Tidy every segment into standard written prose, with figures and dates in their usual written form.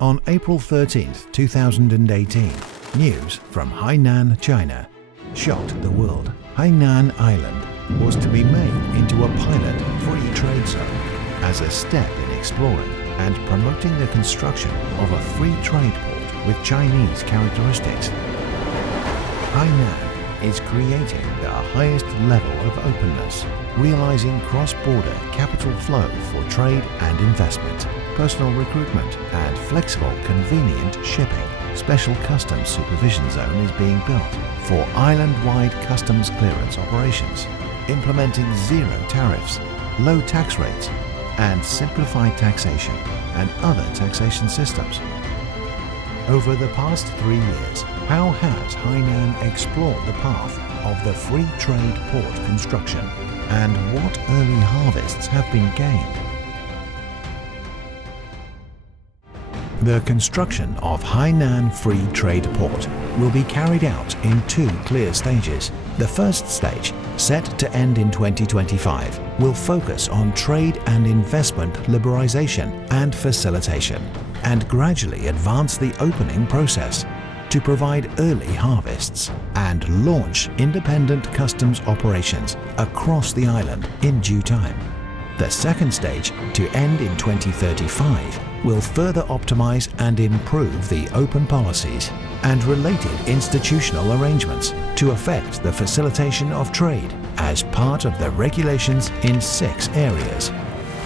On April 13, 2018, news from Hainan, China, shocked the world. Hainan Island was to be made into a pilot free trade zone as a step in exploring and promoting the construction of a free trade port with Chinese characteristics. Hainan is creating the highest level of openness, realizing cross-border capital flow for trade and investment, personal recruitment and flexible, convenient shipping. Special customs supervision zone is being built for island-wide customs clearance operations, implementing zero tariffs, low tax rates, and simplified taxation and other taxation systems. Over the past 3 years, how has Hainan explored the path of the free trade port construction, and what early harvests have been gained? The construction of Hainan Free Trade Port will be carried out in 2 clear stages. The first stage, set to end in 2025, will focus on trade and investment liberalization and facilitation, and gradually advance the opening process to provide early harvests and launch independent customs operations across the island in due time. The second stage, to end in 2035, will further optimize and improve the open policies and related institutional arrangements to effect the facilitation of trade as part of the regulations in 6 areas.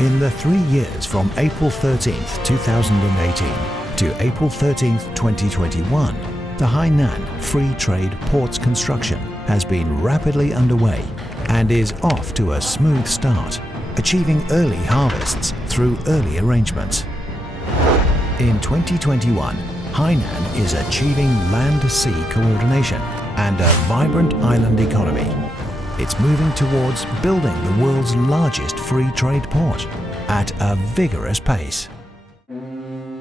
In the 3 years from April 13, 2018 to April 13, 2021, the Hainan Free Trade Ports construction has been rapidly underway and is off to a smooth start, achieving early harvests through early arrangements. In 2021, Hainan is achieving land-sea coordination and a vibrant island economy. It's moving towards building the world's largest free trade port at a vigorous pace.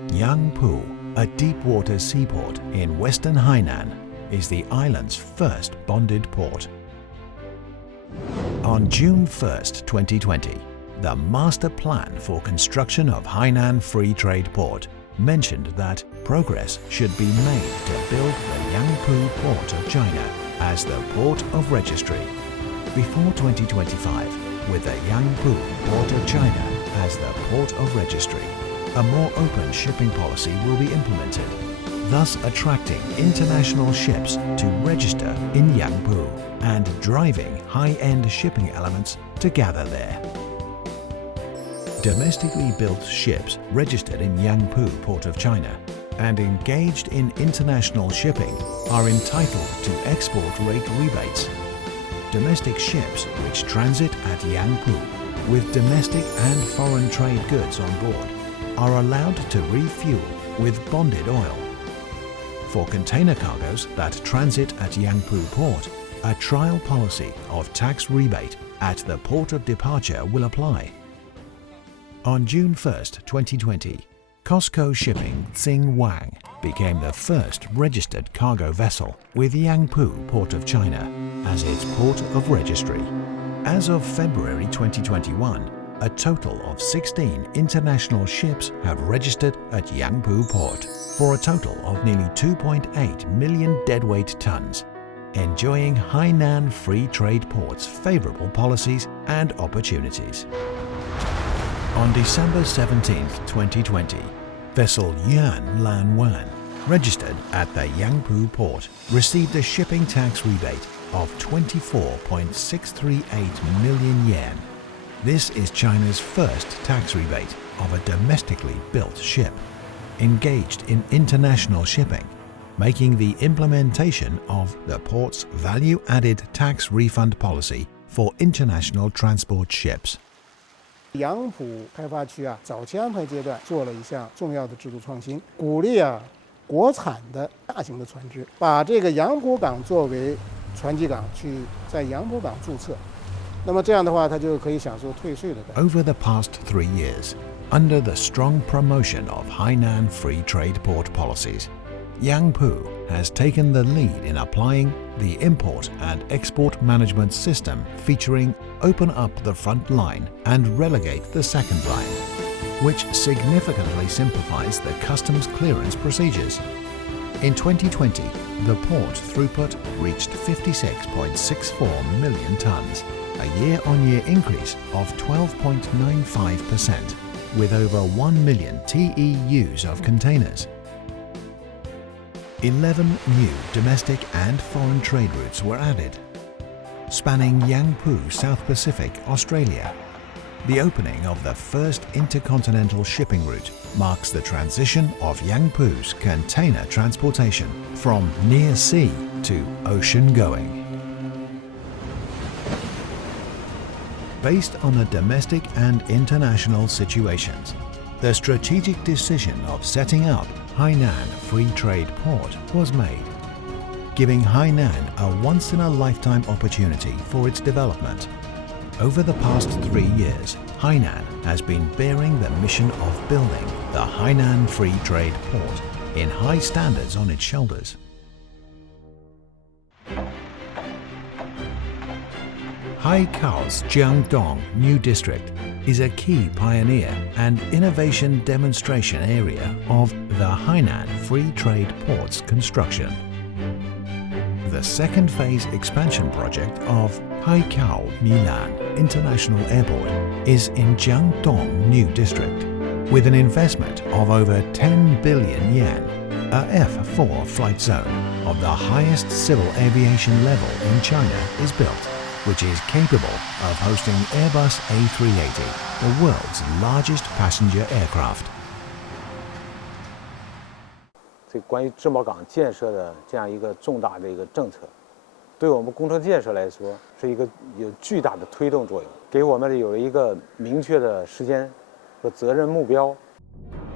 Yangpu, a deep-water seaport in western Hainan, is the island's first bonded port. On June 1, 2020, the Master Plan for Construction of Hainan Free Trade Port mentioned that progress should be made to build the Yangpu Port of China as the port of registry before 2025, with the Yangpu Port of China as the port of registry. A more open shipping policy will be implemented, thus attracting international ships to register in Yangpu and driving high-end shipping elements to gather there. Domestically built ships registered in Yangpu Port of China and engaged in international shipping are entitled to export rate rebates. Domestic ships which transit at Yangpu with domestic and foreign trade goods on board are allowed to refuel with bonded oil. For container cargoes that transit at Yangpu Port, a trial policy of tax rebate at the port of departure will apply. On June 1, 2020, COSCO Shipping Tsing Wang became the first registered cargo vessel with Yangpu Port of China as its port of registry. As of February 2021, a total of 16 international ships have registered at Yangpu Port for a total of nearly 2.8 million deadweight tons, enjoying Hainan Free Trade Port's favorable policies and opportunities. On December 17, 2020, vessel Yuan Lan Wan, registered at the Yangpu Port, received a shipping tax rebate of 24.638 million yen. This is China's first tax rebate of a domestically built ship engaged in international shipping, making the implementation of the port's value-added tax refund policy for international transport ships. 杨浦开发区早期安排阶段做了一项重要的制度创新，鼓励国产的大型的船只把这个杨浦港作为船籍港去在杨浦港注册。那么这样的话，它就可以享受退税的待遇。 Over the past 3 years, under the strong promotion of Hainan Free Trade Port policies, Yangpu has taken the lead in applying the import and export management system featuring open up the front line and relegate the second line. which significantly simplifies the customs clearance procedures. In 2020, the port throughput reached 56.64 million tons, a year-on-year increase of 12.95%, with over 1 million TEUs of containers. 11 new domestic and foreign trade routes were added, spanning Yangpu, South Pacific, Australia. The opening of the first intercontinental shipping route marks the transition of Yangpu's container transportation from near sea to ocean-going. Based on the domestic and international situations, the strategic decision of setting up Hainan Free Trade Port was made, giving Hainan a once-in-a-lifetime opportunity for its development. Over the past 3 years, Hainan has been bearing the mission of building the Hainan Free Trade Port in high standards on its shoulders. Haikao's Jiangdong New District is a key pioneer and innovation demonstration area of the Hainan Free Trade Port's construction. The second phase expansion project of Haikao Milan International Airport is in Jiangdong New District, with an investment of over 10 billion yen, a F4 flight zone of the highest civil aviation level in China is built, which is capable of hosting Airbus A380, the world's largest passenger aircraft. 这关于自贸港建设的这样一个重大的一个政策，对我们工程建设来说是一个有巨大的推动作用，给我们有了一个明确的时间和责任目标。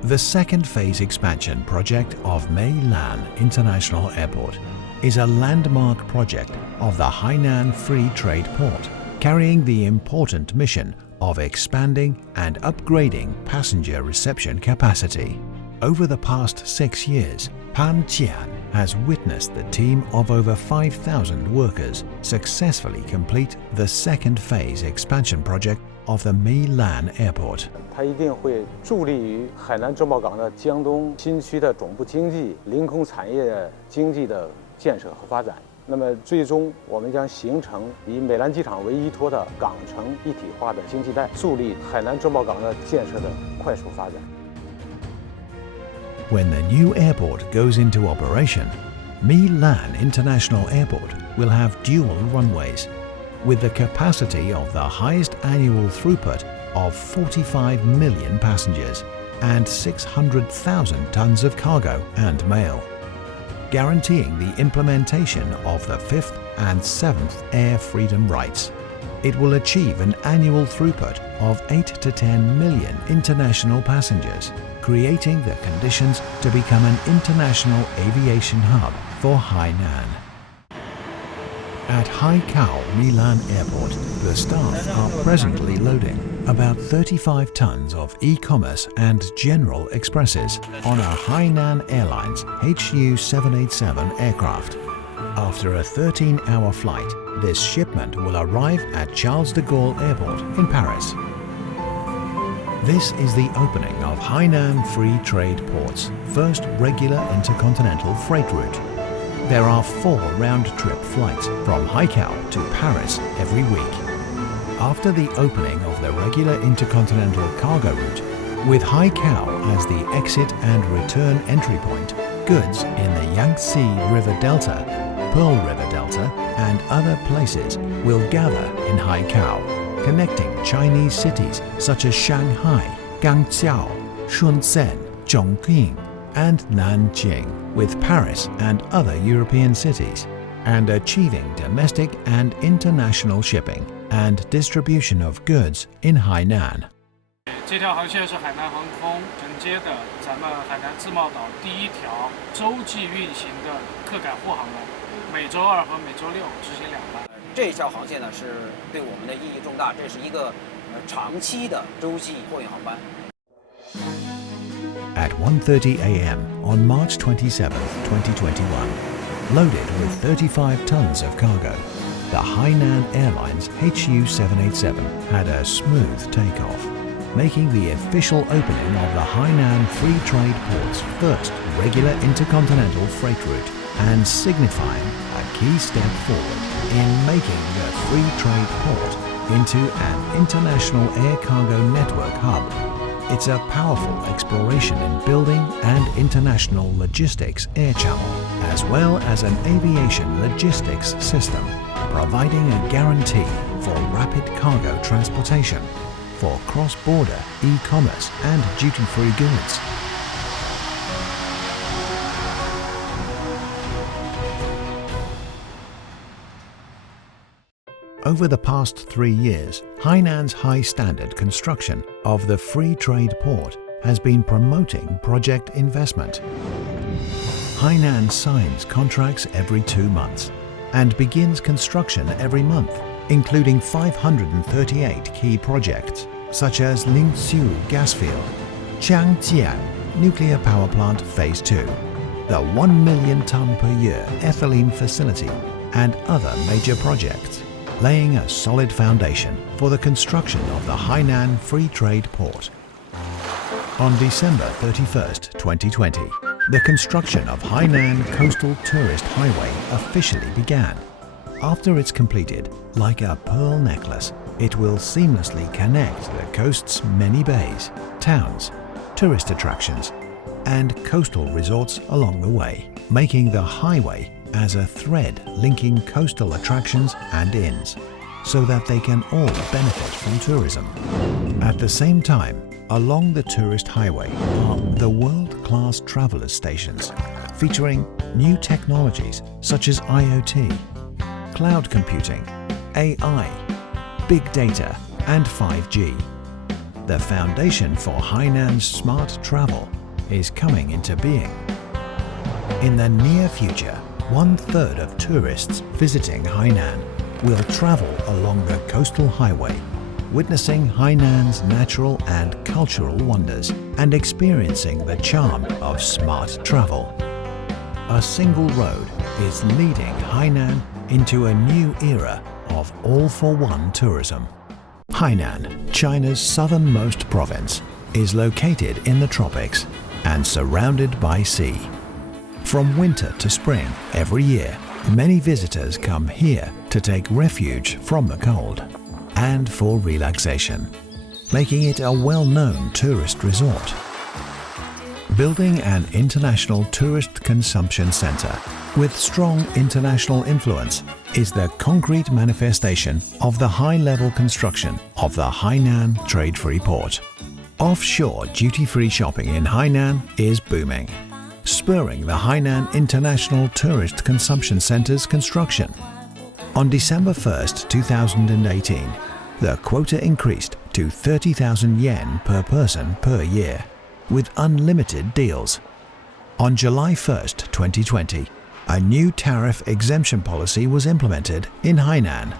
The second phase expansion project of Meilan International Airport is a landmark project of the Hainan Free Trade Port, carrying the important mission of expanding and upgrading passenger reception capacity. Over the past 6 years, Pan Jian has witnessed the team of over 5,000 workers successfully complete the second phase expansion project of the Meilan Airport. 它一定会助力于海南自贸港的江东新区的总部经济、临空产业经济的建设和发展。那么最终，我们将形成以美兰机场为依托的港城一体化的经济带，助力海南自贸港的建设的快速发展。 When the new airport goes into operation, Milan International Airport will have dual runways, with the capacity of the highest annual throughput of 45 million passengers and 600,000 tons of cargo and mail, guaranteeing the implementation of the 5th and 7th Air Freedom Rights. It will achieve an annual throughput of 8 to 10 million international passengers, creating the conditions to become an international aviation hub for Hainan. At Haikao Milan Airport, the staff are presently loading about 35 tons of e-commerce and general expresses on a Hainan Airlines HU787 aircraft. After a 13-hour flight, this shipment will arrive at Charles de Gaulle Airport in Paris. This is the opening of Hainan Free Trade Port's first regular intercontinental freight route. There are 4 round-trip flights from Haikao to Paris every week. After the opening of the regular intercontinental cargo route, with Haikao as the exit and return entry point, goods in the Yangtze River Delta, Pearl River Delta, and other places will gather in Haikao, connecting Chinese cities such as Shanghai, Guangzhou, Shenzhen, Chongqing, and Nanjing with Paris and other European cities, and achieving domestic and international shipping and distribution of goods in Hainan. 这条航线是海南航空承接的咱们海南自贸岛第一条洲际运行的客改货航班，每周2和每周6执行2班。这条航线呢是对我们的意义重大，这是一个长期的洲际货运航班。 At 1:30 a.m. on March 27, 2021, loaded with 35 tons of cargo, the Hainan Airlines HU787 had a smooth takeoff, making the official opening of the Hainan Free Trade Port's first regular intercontinental freight route and signifying a key step forward in making the Free Trade Port into an international air cargo network hub. It's a powerful exploration in building an international logistics air channel, as well as an aviation logistics system, providing a guarantee for rapid cargo transportation, for cross-border e-commerce and duty-free goods. Over the past 3 years, Hainan's high-standard construction of the Free Trade Port has been promoting project investment. Hainan signs contracts every 2 months and begins construction every month, including 538 key projects such as Lingxiu Gas Field, Changjiang Nuclear Power Plant Phase 2, the 1 million ton per year ethylene facility, and other major projects, laying a solid foundation for the construction of the Hainan Free Trade Port. On December 31st, 2020, the construction of Hainan Coastal Tourist Highway officially began. After it's completed, like a pearl necklace, it will seamlessly connect the coast's many bays, towns, tourist attractions, and coastal resorts along the way, making the highway as a thread linking coastal attractions and inns, so that they can all benefit from tourism. At the same time, along the tourist highway are the world-class traveler stations, featuring new technologies such as IoT, cloud computing, AI, big data, and 5G. The foundation for Hainan's smart travel is coming into being. In the near future, 1/3 of tourists visiting Hainan will travel along the coastal highway, witnessing Hainan's natural and cultural wonders and experiencing the charm of smart travel. A single road is leading Hainan into a new era of all-for-one tourism. Hainan, China's southernmost province, is located in the tropics and surrounded by sea. From winter to spring every year, many visitors come here to take refuge from the cold and for relaxation, making it a well-known tourist resort. Building an international tourist consumption center with strong international influence is the concrete manifestation of the high-level construction of the Hainan Trade-Free Port. Offshore duty-free shopping in Hainan is booming, spurring the Hainan International Tourist Consumption Center's construction. On December 1st, 2018, the quota increased to 30,000 yen per person per year, with unlimited deals. On July 1st, 2020, a new tariff exemption policy was implemented in Hainan.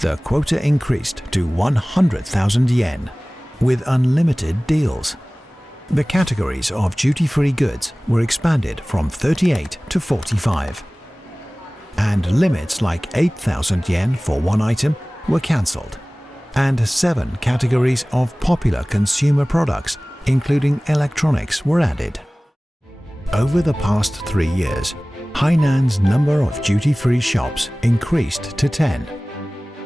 The quota increased to 100,000 yen, with unlimited deals. The categories of duty-free goods were expanded from 38 to 45. And limits like 8,000 yen for one item were cancelled. And 7 categories of popular consumer products, including electronics, were added. Over the past 3 years, Hainan's number of duty-free shops increased to 10,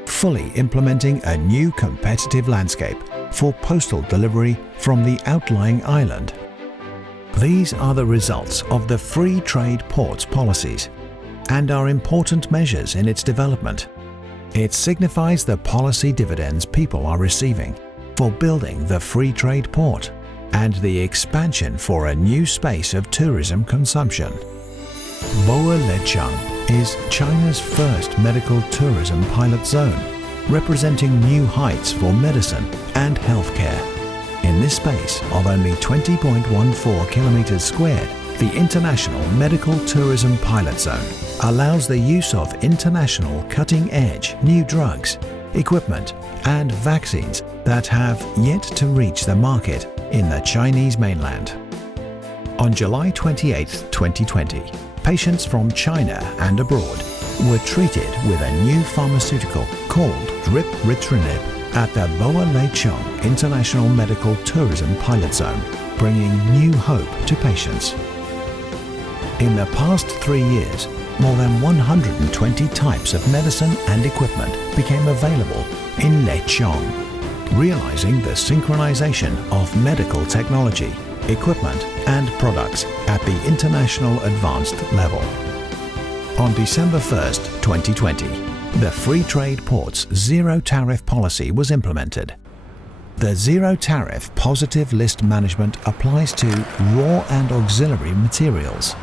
fully implementing a new competitive landscape for postal delivery from the outlying island. These are the results of the Free Trade Ports policies and are important measures in its development. It signifies the policy dividends people are receiving for building the Free Trade Port and the expansion for a new space of tourism consumption. Boa Lechang is China's first medical tourism pilot zone, representing new heights for medicine and healthcare. In this space of only 20.14 kilometers squared, the International Medical Tourism Pilot Zone allows the use of international cutting-edge new drugs, equipment, and vaccines that have yet to reach the market in the Chinese mainland. On July 28, 2020, patients from China and abroad were treated with a new pharmaceutical called Dripitinib at the Boa Lechong International Medical Tourism Pilot Zone, bringing new hope to patients. In the past 3 years, more than 120 types of medicine and equipment became available in Lechong, realizing the synchronization of medical technology, equipment and products at the international advanced level. On December 1st, 2020, the Free Trade Ports Zero Tariff Policy was implemented. The Zero Tariff Positive List Management applies to raw and auxiliary materials.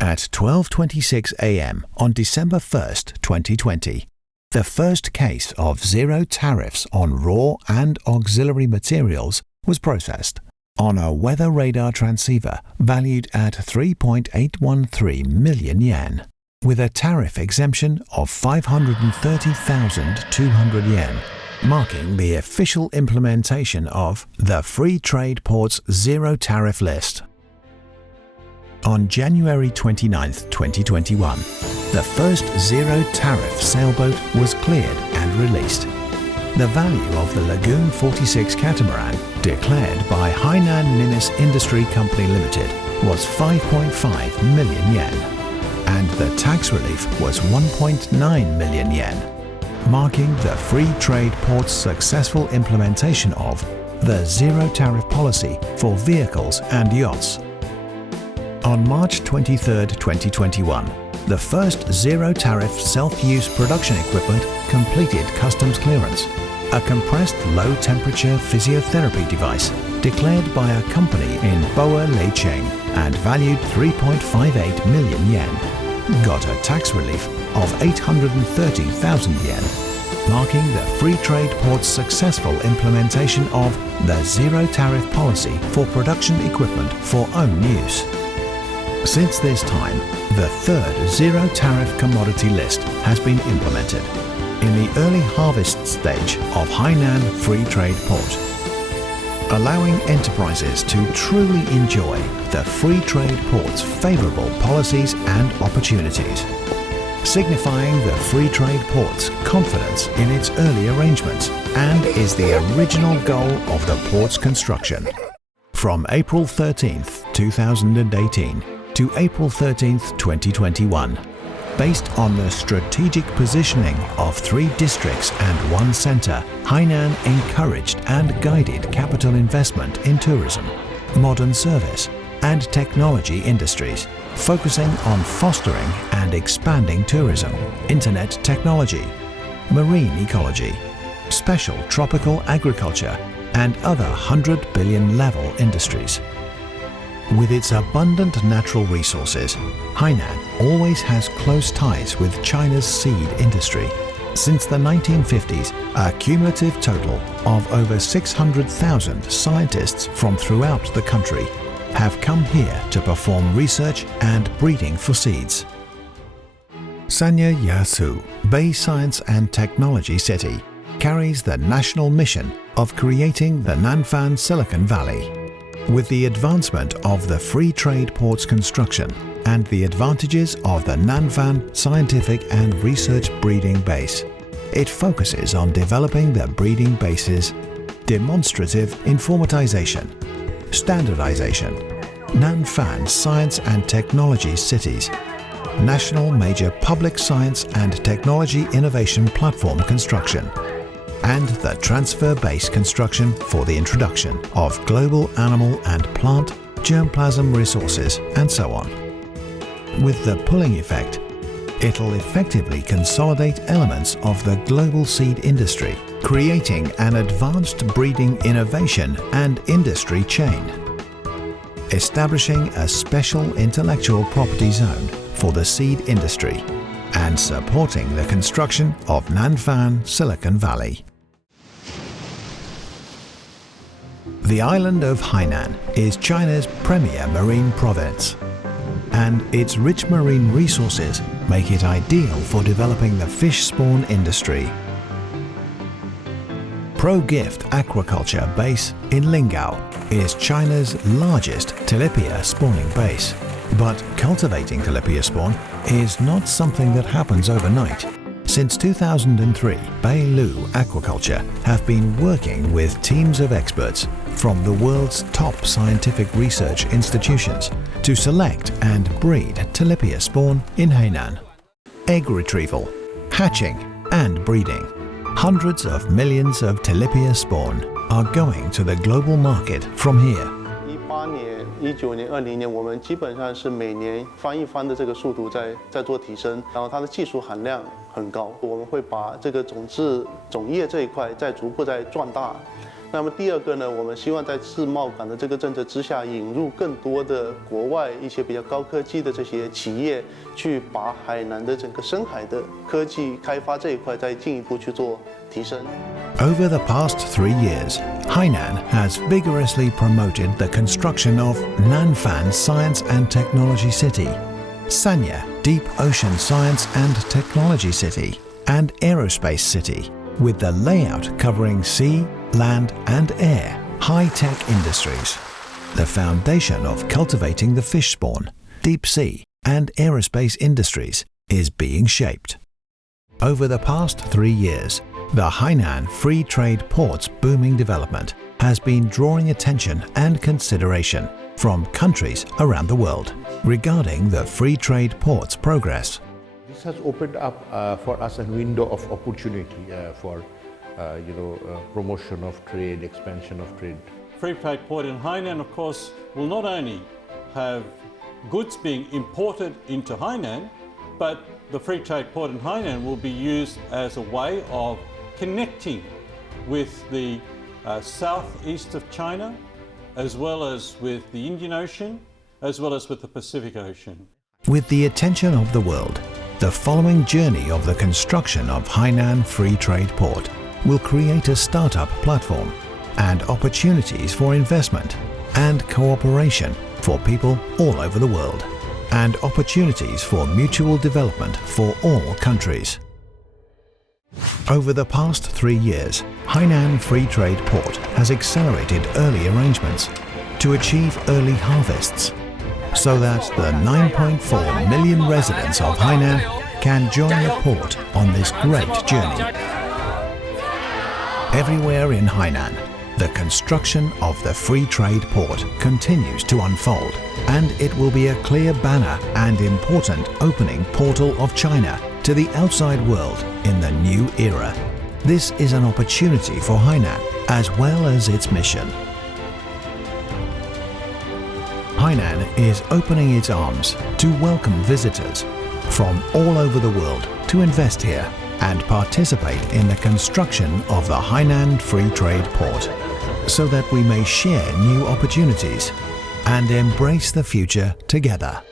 At 12:26 a.m. on December 1st, 2020, the first case of zero tariffs on raw and auxiliary materials was processed on a weather radar transceiver valued at 3.813 million yen, with a tariff exemption of 530,200 yen, marking the official implementation of the Free Trade Ports Zero Tariff List. On January 29, 2021, the first zero tariff sailboat was cleared and released. The value of the Lagoon 46 catamaran declared by Hainan Nimis Industry Company Limited was 5.5 million yen, and the tax relief was 1.9 million yen, marking the Free Trade Ports' successful implementation of the zero tariff policy for vehicles and yachts. On March 23, 2021, the first zero-tariff self-use production equipment completed customs clearance, a compressed low-temperature physiotherapy device declared by a company in Boa Lecheng and valued 3.58 million yen, got a tax relief of 830,000 yen, marking the Free Trade Ports' successful implementation of the zero-tariff policy for production equipment for own use. Since this time, the third zero-tariff commodity list has been implemented in the early harvest stage of Hainan Free Trade Port, allowing enterprises to truly enjoy the Free Trade Port's favorable policies and opportunities, signifying the Free Trade Port's confidence in its early arrangements and is the original goal of the port's construction. From April 13, 2018, to April 13, 2021, based on the strategic positioning of 3 districts and 1 center, Hainan encouraged and guided capital investment in tourism, modern service, and technology industries, focusing on fostering and expanding tourism, internet technology, marine ecology, special tropical agriculture, and other 100 billion level industries. With its abundant natural resources, Hainan always has close ties with China's seed industry. Since the 1950s, a cumulative total of over 600,000 scientists from throughout the country have come here to perform research and breeding for seeds. Sanya Yasu Bay Science and Technology City carries the national mission of creating the Nanfan Silicon Valley. With the advancement of the Free Trade Ports construction and the advantages of the Nanfan Scientific and Research Breeding Base, it focuses on developing the breeding bases, demonstrative informatization, standardization, Nanfan Science and Technology Cities, National Major Public Science and Technology Innovation Platform construction, and the transfer-based construction for the introduction of global animal and plant germplasm resources and so on. With the pulling effect, it'll effectively consolidate elements of the global seed industry, creating an advanced breeding innovation and industry chain, establishing a special intellectual property zone for the seed industry, and supporting the construction of Nanfan Silicon Valley. The island of Hainan is China's premier marine province, and its rich marine resources make it ideal for developing the fish spawn industry. Pro-Gift Aquaculture Base in Lingao is China's largest tilapia spawning base. But cultivating tilapia spawn is not something that happens overnight. Since 2003, Beilu Aquaculture have been working with teams of experts from the world's top scientific research institutions to select and breed tilapia spawn in Hainan. Egg retrieval, hatching and breeding. Hundreds of millions of tilapia spawn are going to the global market from here. 18年、19年、20年，我们基本上是每年翻一番的这个速度在做提升，然后它的技术含量很高。我们会把这个种业这一块再逐步壮大。那么第二个呢，我们希望在自贸港的这个政策之下，引入更多的国外一些比较高科技的这些企业，去把海南的整个深海的科技开发这一块再进一步去做提升。Over the past 3 years, Hainan has vigorously promoted the construction of Nanfan Science and Technology City, Sanya Deep Ocean Science and Technology City, and Aerospace City, with the layout covering sea, land and air, high-tech industries. The foundation of cultivating the fish spawn, deep sea and aerospace industries is being shaped. Over the past 3 years, the Hainan Free Trade Port's booming development has been drawing attention and consideration from countries around the world regarding the Free Trade Port's progress. This has opened up for us a window of opportunity for promotion of trade, expansion of trade. Free Trade Port in Hainan, of course, will not only have goods being imported into Hainan, but the Free Trade Port in Hainan will be used as a way of connecting with the southeast of China, as well as with the Indian Ocean, as well as with the Pacific Ocean. With the attention of the world, the following journey of the construction of Hainan Free Trade Port will create a startup platform and opportunities for investment and cooperation for people all over the world, and opportunities for mutual development for all countries. Over the past 3 years, Hainan Free Trade Port has accelerated early arrangements to achieve early harvests, so that the 9.4 million residents of Hainan can join the port on this great journey. Everywhere in Hainan, the construction of the Free Trade Port continues to unfold, and it will be a clear banner and important opening portal of China to the outside world in the new era. This is an opportunity for Hainan as well as its mission. Hainan is opening its arms to welcome visitors from all over the world to invest here and participate in the construction of the Hainan Free Trade Port, so that we may share new opportunities and embrace the future together.